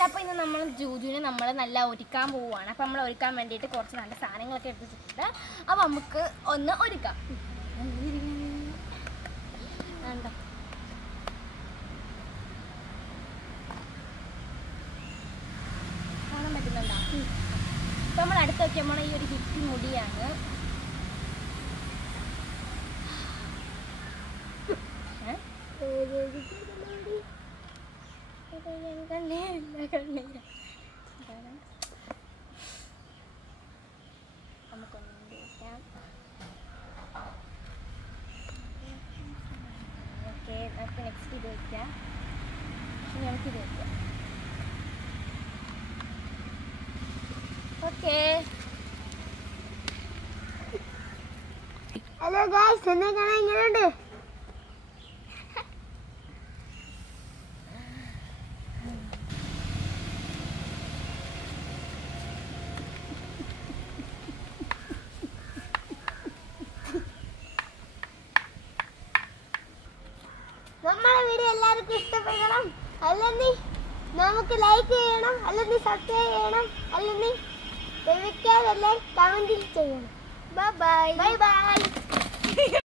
Guys, അപ്പോൾ ഇന്ന് നമ്മൾ ജൂജുവിനെ നമ്മൾ നല്ല ഒരുക്കാൻ പോവുകയാണ്. അപ്പോൾ നമ്മൾ ഒരുക്കാൻ വേണ്ടിയിട്ട് കുറച്ച് നല്ല സാധനങ്ങളൊക്കെ എടുത്തിട്ടുണ്ട്. അപ്പോൾ നമുക്ക് ഒന്ന് ഒരുക്കാം. കാണാൻ പറ്റുന്നുണ്ടോ? അപ്പോൾ നമ്മൾ അടുത്ത് വയ്ക്കുമ്പോൾ ഈ ഒരു ഹിപ്പി മുടിയാണ്. നമുക്ക് നെക്സ്റ്റ് ഇത് വയ്ക്കാം. നമുക്കിത് വയ്ക്കാം. ഓക്കെ. ഹലോ ഗായ്സ്, എന്നെ കാണാൻ ഇങ്ങനെയുണ്ട്. നമ്മളെ വീഡിയോ എല്ലാവർക്കും ഇഷ്ടപ്പെടണം. അല്ലെങ്കിൽ നമുക്ക് ലൈക്ക് ചെയ്യണം, അല്ലെങ്കിൽ സബ്സ്ക്രൈബ് ചെയ്യണം, അല്ലെങ്കിൽ കമന്റിൽ ചെയ്യണം. Bye bye.